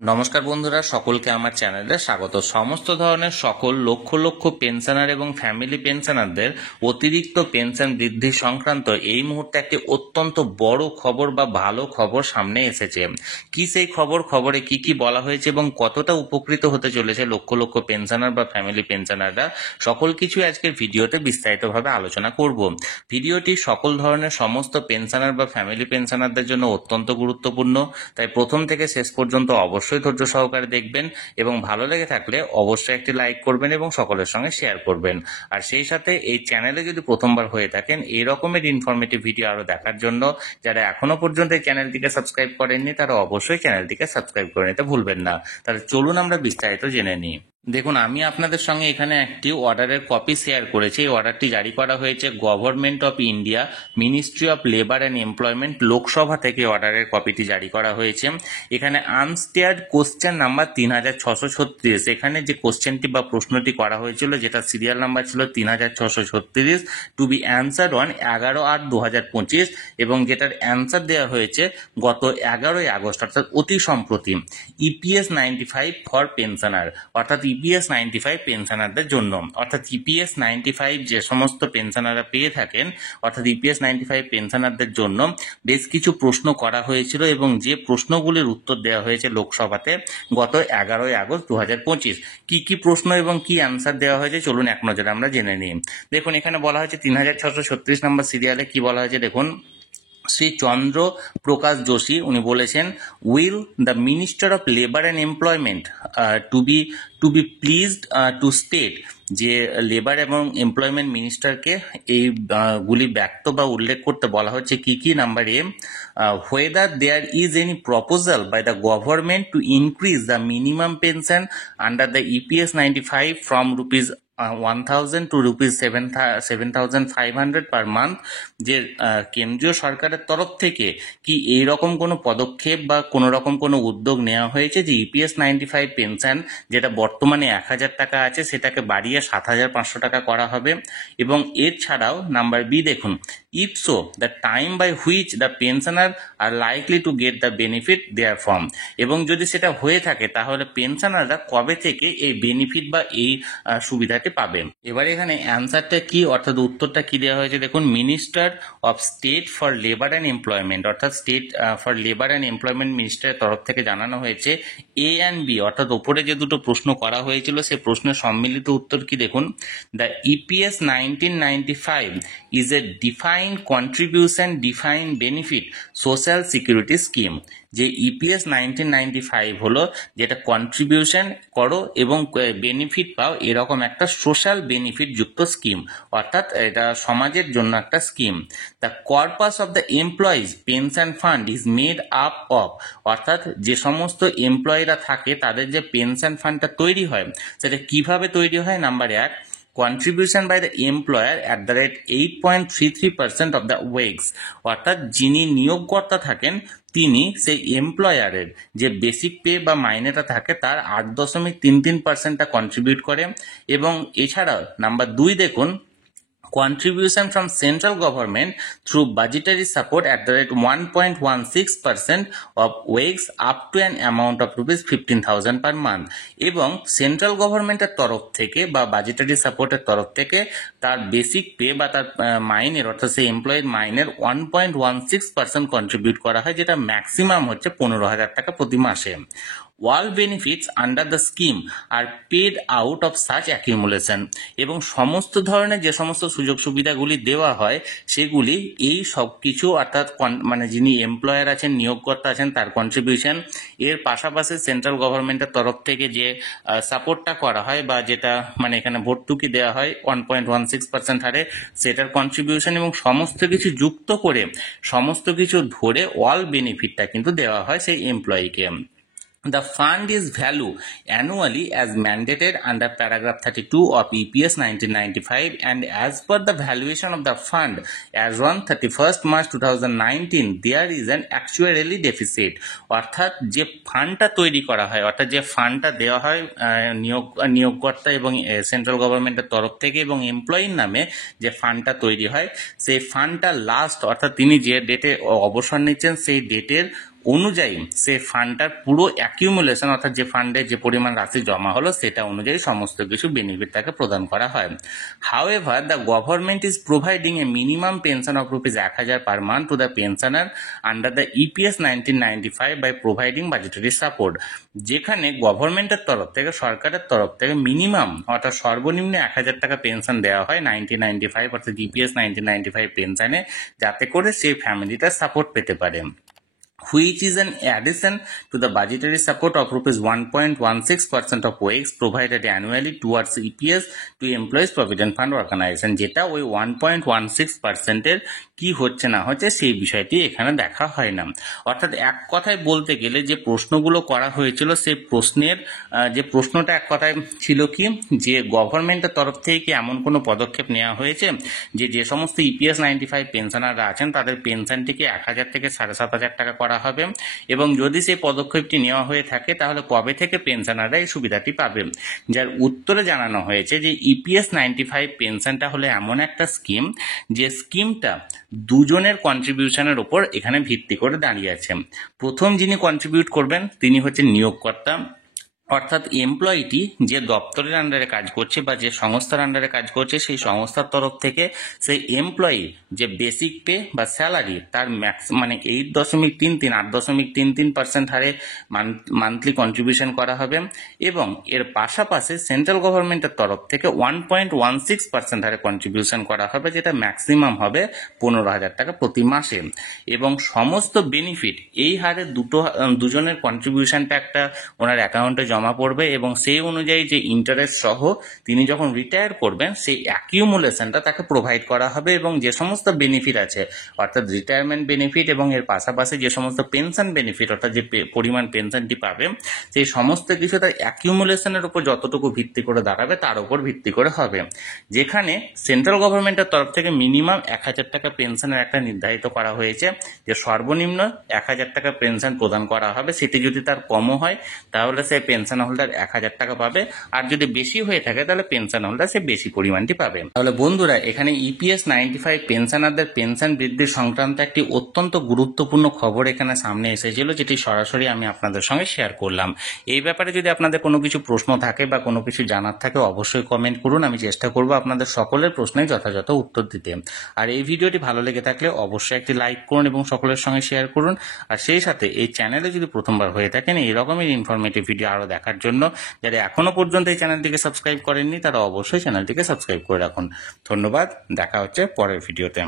নমস্কার বন্ধুরা, সকলকে আমার চ্যানেলে স্বাগত। সমস্ত ধরনের সকল লক্ষ লক্ষ পেনশনার এবং ফ্যামিলি পেনশনারদের অতিরিক্ত পেনশন বৃদ্ধি সংক্রান্ত এই মুহূর্তে একটি অত্যন্ত বড় খবর বা ভালো খবর সামনে এসেছে। কি সেই খবরে কি কি বলা হয়েছে এবং কতটা উপকৃত হতে চলেছে লক্ষ লক্ষ পেনশনার বা ফ্যামিলি পেনশনাররা, সকল কিছু আজকের ভিডিওতে বিস্তারিতভাবে আলোচনা করব। ভিডিওটি সকল ধরনের সমস্ত পেনশনার বা ফ্যামিলি পেনশনারদের জন্য অত্যন্ত গুরুত্বপূর্ণ, তাই প্রথম থেকে শেষ পর্যন্ত অবশ্যই ধৈর্য সহকারে দেখবেন এবং ভালো লেগে থাকলে অবশ্যই একটি লাইক করবেন এবং সকলের সঙ্গে শেয়ার করবেন। আর সেই সাথে এই চ্যানেলে যদি প্রথমবার হয়ে থাকেন এই রকমের ইনফরমেটিভ ভিডিও আরো দেখার জন্য যারা এখনো পর্যন্ত এই চ্যানেলটিকে সাবস্ক্রাইব করেননি তারা অবশ্যই চ্যানেলটিকে সাবস্ক্রাইব করে নিতে ভুলবেন না। তাহলে চলুন আমরা বিস্তারিত জেনে নিই। দেখুন, আমি আপনাদের সঙ্গে এখানে একটি অর্ডারের কপি শেয়ার করেছি। এই অর্ডারটি জারি করা হয়েছে government of India, ministry of labour and employment, Lok Sabha থেকে অর্ডারের কপিটি জারি করা হয়েছে। এখানে আনস্টেয়ার্ড কোশ্চেন নাম্বার 3636, এখানে যে কোশ্চেনটি বা প্রশ্নটি করা হয়েছিল যেটা সিরিয়াল নাম্বার ছিল 3636, টু বি অ্যান্সার্ড অন 11/8/2025 এবং যেটার অ্যান্সার দেওয়া হয়েছে গত 11ই আগস্ট অর্থাৎ অতি সম্প্রতি। ইপিএস 95 ফর পেনশনার, অর্থাৎ ইপিএস 95 পেনশনারদের জন্য, অর্থাৎ ইপিএস 95 যে সমস্ত পেনশনাররা পেয়ে থাকেন অর্থাৎ ইপিএস 95 পেনশনারদের জন্য বেশ কিছু প্রশ্ন করা হয়েছিল এবং যে প্রশ্নগুলির উত্তর দেওয়া হয়েছে লোকসভাতে গত 11ই আগস্ট 2025। কি কি প্রশ্ন এবং কি অ্যান্সার দেওয়া হয়েছে চলুন এক নজরে আমরা জেনে নিই। দেখুন, এখানে বলা হয়েছে 3636 নম্বর সিরিয়ালে কি বলা হয়েছে দেখুন। শ্রী চন্দ্র প্রকাশ যোশী উনি বলেছেন, will the minister of labour and employment to be pleased to state, যে লেবার এবং এমপ্লয়মেন্ট মিনিস্টারকে এই গুলি ব্যক্ত বা উল্লেখ করতে বলা হচ্ছে কি কি। Number A, whether there is any proposal by the government to increase the minimum pension under the EPS 95 from rupees 1000 to rupees 7500 per month, যে কেন্দ্রীয় সরকারের তরফ থেকে কি এই রকম কোনো পদক্ষেপ বা কোনো রকম কোনো উদ্যোগ নেওয়া হয়েছে যে ইপিএস 95 পেনশন যেটা বর্তমানে 1000 টাকা আছে সেটাকে বাড়িয়ে 7500 টাকা করা হবে। এবং এর ছাড়াও নাম্বার বি দেখুন, if so the time by which the pensioner are likely to get the benefit therefrom, এবং যদি সেটা হয়ে থাকে তাহলে পেনশনাররা কবে থেকে এই বেনিফিট বা এই সুবিধাটি পাবে। এবারে এখানে অ্যান্সারটা কি অর্থাৎ উত্তরটা কি দেওয়া হয়েছে দেখুন, minister of state for labour and employment, অর্থাৎ state for labour and employment মিনিস্টারের তরফ থেকে জানানো হয়েছে এ অ্যান্ড বি, অর্থাৎ ওপরে যে দুটো প্রশ্ন করা হয়েছিল সেই প্রশ্নের সম্মিলিত উত্তর কি দেখুন। The EPS 1995 is a defined contribution defined benefit social security scheme, যে ইপিএস 1995 হলো যেটা কন্ট্রিবিউশন করো এবং বেনিফিট পাও এরকম একটা সোশ্যাল বেনিফিট যুক্ত স্কিম, অর্থাৎ এটা সমাজের জন্য একটা scheme. The corpus of the employees pension fund is made up of, অর্থাৎ যে সমস্ত এমপ্লয়িরা থাকে তাদের যে পেনশন ফান্ডটা তৈরি হয় সেটা কিভাবে তৈরি হয়। নাম্বার এক, contribution by the employer at the rate 8.33% of the wages, অর্থাৎ যিনি নিয়োগকর্তা থাকেন তিনি সেই এমপ্লয়ারের যে বেসিক পে বা মাইনেটা থাকে তার 8.33% কন্ট্রিবিউট করে। এবং এছাড়াও নাম্বার দুই দেখুন, contribution from central government through budgetary support at the rate 1.16% of wages up to an amount of rupees 15,000 per month, এবং সেন্ট্রাল গভর্নমেন্টের তরফ থেকে বা বাজেটারি সাপোর্টের তরফ থেকে তার বেসিক পে বা তার মাইনের অর্থাৎ সেই এমপ্লয়ের মাইনের 1.16% কন্ট্রিবিউট করা হয়, যেটা ম্যাক্সিমাম হচ্ছে 15,000 টাকা প্রতি মাসে। All benefits under the scheme are paid out of such accumulation, এবং সমস্ত ধরনের যে সমস্ত সুযোগ সুবিধাগুলি দেওয়া হয় সেগুলি এই সব কিছু অর্থাৎ মানে যিনি এমপ্লয়ার আছেন নিয়োগকর্তা আছেন তার কন্ট্রিবিউশন, এর পাশাপাশি সেন্ট্রাল গভর্নমেন্টের তরফ থেকে যে সাপোর্টটা করা হয় বা যেটা মানে এখানে ভর্তুকি দেওয়া হয় 1.16% হারে সেটার কন্ট্রিবিউশন, এবং সমস্ত কিছু যুক্ত করে সমস্ত কিছু ধরে অল বেনিফিটটা কিন্তু দেওয়া হয় সেই এমপ্লয়িকে। The fund is value annually as mandated under paragraph 32 of EPS 1995, and as per the valuation of the fund as on 31st March 2019 there is an actuarially deficit, অর্থাৎ যে ফান্ডটা তৈরি করা হয় অর্থাৎ যে ফান্ডটা দেওয়া হয় নিয়োগকর্তা এবং সেন্ট্রাল গভর্নমেন্টের তরফ থেকে এবং এমপ্লয়ির নামে যে ফান্ডটা তৈরি হয় সেই ফান্ডটা লাস্ট অর্থাৎ তিনি যে ডেটে অবসর নিচ্ছেন সেই ডেটের অনুযায়ী সে ফান্ডটার পুরো অ্যাকিউমুলেশন অর্থাৎ যে ফান্ডে যে পরিমাণ রাশি জমা হলো সেটা অনুযায়ী সমস্ত কিছু বেনিফিট তাকে প্রদান করা হয়। However the government is providing A minimum pension of ₹1000 per month to the pensioner under the EPS 1995 by providing budgetary support। যেখানে গভর্নমেন্টের তরফ থেকে সরকারের তরফ থেকে মিনিমাম অর্থাৎ সর্বনিম্ন 1000 টাকা পেনশন দেওয়া হয় 1995 অর্থাৎ EPS 1995 পেনশনে, যাতে করে সেই ফ্যামিলিটা সাপোর্ট পেতে পারে, which is an addition to the budgetary support of ₹1.16% of OAX provided annually towards EPS to Employees Provident Fund Organization, যেটা ওই 1.16% কি হচ্ছে না হচ্ছে সেই বিষয়টি এখানে দেখা হয় না। অর্থাৎ এক কথায় বলতে গেলে যে প্রশ্নগুলো করা হয়েছিল সেই প্রশ্নের যে প্রশ্নটা এক কথায় ছিল কি, যে গভর্নমেন্টের তরফ থেকে কি এমন কোনো পদক্ষেপ নেওয়া হয়েছে যে সমস্ত EPS 95 পেনশনাররা আছেন তাদের পেনশনটিকে 1000 থেকে 7500 টাকা করা হবে, এবং যদি সেই পদক্ষেপটি নেওয়া হয়ে থাকে তাহলে কবে থেকে পেনশনাররা এই সুবিধাটি পাবে। যার উত্তরে জানানো হয়েছে যে EPS 95 পেনশনটা হলো এমন একটা স্কিম যে স্কিমটা দুজনের কন্ট্রিবিউশনের উপর এখানে ভিত্তি করে দাঁড়িয়ে আছে। প্রথম যিনি কন্ট্রিবিউট করবেন তিনি হচ্ছেন নিয়োগকর্তা, অর্থাৎ এমপ্লয়িটি যে দপ্তরের আন্ডারে কাজ করছে বা যে সংস্থার আন্ডারে কাজ করছে সেই সংস্থার তরফ থেকে সেই এমপ্লয়ি যে বেসিক পে বা স্যালারি তার মানে 8.33% হারে মান্থলি কন্ট্রিবিউশন করা হবে, এবং এর পাশাপাশি সেন্ট্রাল গভর্নমেন্টের তরফ থেকে 1.16% হারে কন্ট্রিবিউশন করা হবে, যেটা ম্যাক্সিমাম হবে 15,000 টাকা প্রতি মাসে, এবং সমস্ত বেনিফিট এই হারে দুজনের কন্ট্রিবিউশনটা একটা ওনার অ্যাকাউন্টে জমা পড়বে, এবং সেই অনুযায়ী যে ইন্টারেস্ট সহ তিনি যখন রিটায়ার করবেন সেই অ্যাকিউমুলেশনটা তাকে প্রোভাইড করা হবে, এবং যে সমস্ত বেনিফিট আছে অর্থাৎ রিটায়ারমেন্ট বেনিফিট এবং এর পাশাপাশি যে সমস্ত পেনশন বেনিফিট অর্থাৎ যে পরিমাণ পেনশনটি পাবে সেই সমস্ত কিছু তার অ্যাকিউমুলেশনের উপর যতটুকু ভিত্তি করে দাঁড়াবে তার উপর ভিত্তি করে হবে। যেখানে সেন্ট্রাল গভর্নমেন্টের তরফ থেকে মিনিমাম 1000 টাকা পেনশনের একটা নির্ধারিত করা হয়েছে যে সর্বনিম্ন 1000 টাকা পেনশন প্রদান করা হবে, সেটি যদি তার কমও হয় তাহলে সে পেনশন হোল্ডার 1000 টাকা পাবে, আর যদি বেশি হয়ে থাকে তাহলে পেনশন হোল্ডার সে বেশি পরিমাণটি পাবে। তাহলে বন্ধুরা এখানে EPS 95 পেনশনারদের পেনশন বৃদ্ধি সংক্রান্ত একটি অত্যন্ত গুরুত্বপূর্ণ খবর এখানে সামনে এসেছিল, যেটি সরাসরি আমি আপনাদের সঙ্গে শেয়ার করলাম। এই ব্যাপারে যদি আপনাদের কোনো কিছু প্রশ্ন থাকে বা কোনো কিছু জানার থাকে অবশ্যই কমেন্ট করুন, আমি চেষ্টা করব আপনাদের সকলের প্রশ্নের যথাযথ উত্তর দিতে। আর এই ভিডিওটি ভালো লেগে থাকলে অবশ্যই একটি লাইক করুন এবং সকলের সঙ্গে শেয়ার করুন, আর সেই সাথে এই চ্যানেলে যদি প্রথমবার হয়ে থাকেন এই রকমের ইনফরমেটিভ ভিডিও আরো দেখার জন্য যারা এখনো পর্যন্ত এই চ্যানেলটিকে সাবস্ক্রাইব করেননি তারা অবশ্যই চ্যানেলটিকে সাবস্ক্রাইব করে রাখুন। ধন্যবাদ, দেখা হচ্ছে পরের ভিডিওতে।